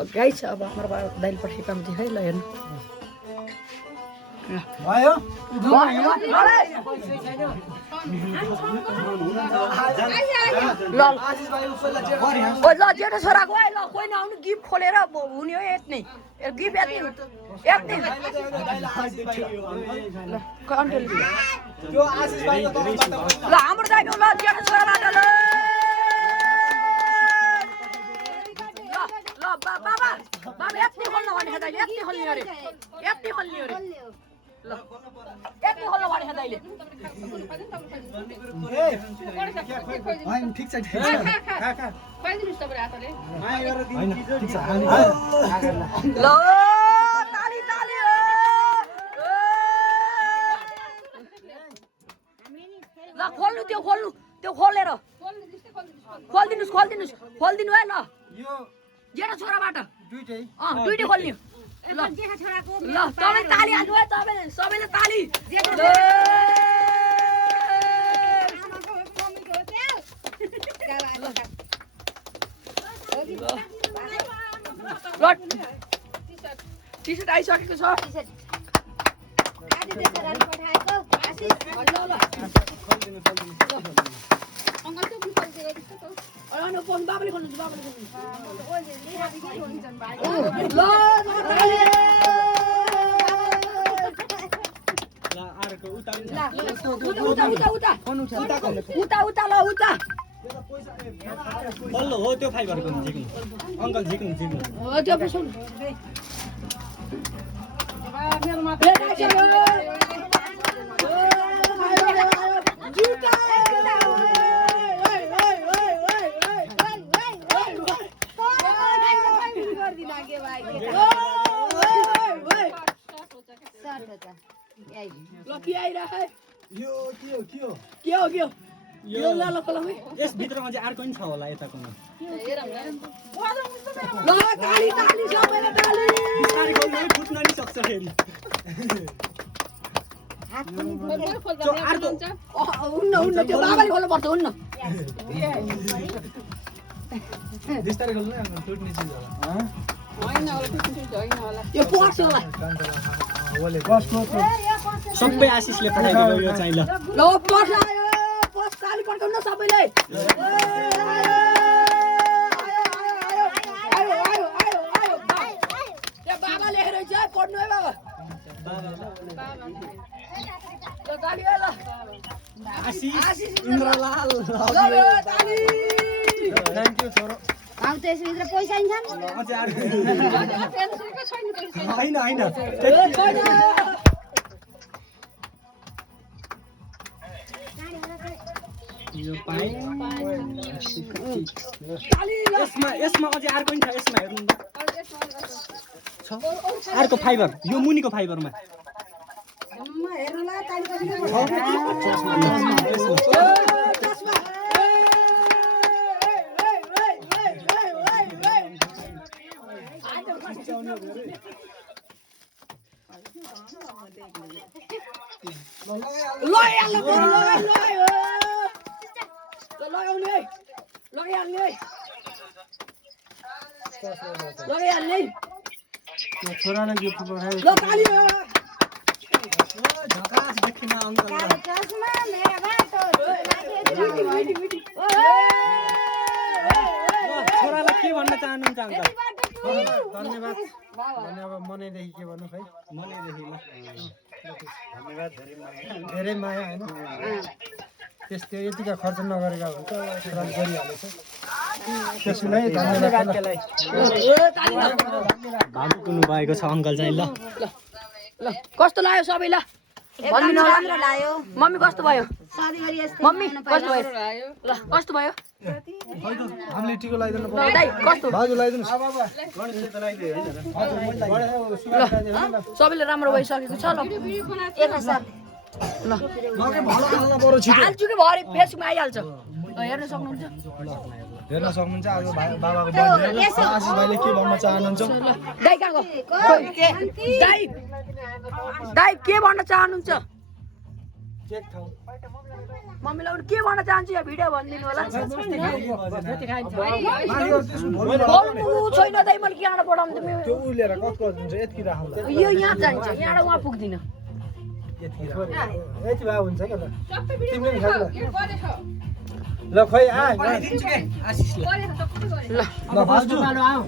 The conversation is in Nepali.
गाइस अब हाम्रो दाइल पठाइपाम थियो है ल हेर्नु भयो ल ओ ल जेठो छोराको है ल कोही नआउनु गिफ्ट खोलेर हुने हो यत्नै गिफ्ट यत्नै ल हाम्रो दाइको ल जेठो छोराबाट ल बाबा यति खोल्न भनेको दाइले यति खोल्ने अरे यति खोल्ने अरे ल यति खोल्न भनेको दाइले ठिक छ ल ताली ताली ल खोल्नु त्यो खोलेर खोलिदिनु है ल जेठो छोराबाट दुईटै खोल्ने ल तपाईँ ताली हाल्नु है सबैले ताली टी सर्ट आइसकेको छ बाबाले खोल्नु उता बल्ल हो त्यो फाइबरको झिक्नु अङ्कल झिक्नु त्यो पेसो यस भित्रमा चाहिँ अर्को नि छ होला यताको फुट्न नि सक्छ फेरि बाबाले खोल्नुपर्छ हुन्न बिस्तारै खोल्नु टुट्ने चिज यो पर्छ होला सबै आशिषले पठाइदियो यो चाहिँ ल ल पर्छ आयो पर्छ ताली पड्काउनु न सबैले बाबा लेखेर चाहिँ पढ्नु है बाबा ल ताली है ल आशिष इन्द्रलाल ताली थ्याङ्क यू छोरो अब त्यसभित्र पैसा नि होइन यो पाइ यसमा अझै अर्को नि छ यसमा हेर्नु अर्को फाइबर यो मुनिको फाइबरमा छोराले गिफ्ट पठायो झकास देखिन अङ्कल छोरालाई के भन्न चाहनुहुन्छ अङ्कल धन्यवाद मनैदेखि के भन्नु खै मनैदेखि ल धन्यवाद धेरै माया होइन त्यस्तो यतिका खर्च नगरेका हुन्छ छोराले गरिहालेछ त्यसैलाई धन्यवाद भागुनु भएको छ अङ्कल चाहिँ ल कस्तो लाग्यो सबैलाई राम्रो लाग्यो मम्मी कस्तो भयो सधैँभरि यस्तै मम्मी कस्तो भयो ल कस्तो भयो हामीले टिको लगाइदिनु दाइ कस्तो बाजु लगाइदिनु सबैले राम्रो भइसकेको छ ल ल हाल्छु कि भरे फेसबुकमा आइहाल्छ हेर्न सक्नुहुन्छ हेर्न सक्नुहुन्छ आज बाबाको बर्थडे आशिष भाइले के भन्न चाहनुहुन्छ दाइ कहाँ गयो दाइ के भन्न चाहनुहुन्छ चेक ठाउँ मम्मीलाई अरू के भन्न चाहन्छु यो भिडियो भनिदिनु होला बोल्नु बोल्नु छैन दाइ मैले कहाँबाट पठाउनु तिमी त्यो उ लिएर कस्तो हुन्छ यति राखौँ ल यो यहाँ चाहिन्छ यहाँबाट उहाँ पुग्दिनँ यति भए हुन्छ क्या ल तिमीले पनि खाऊ ल ल खोइ आ ल ल भाउजू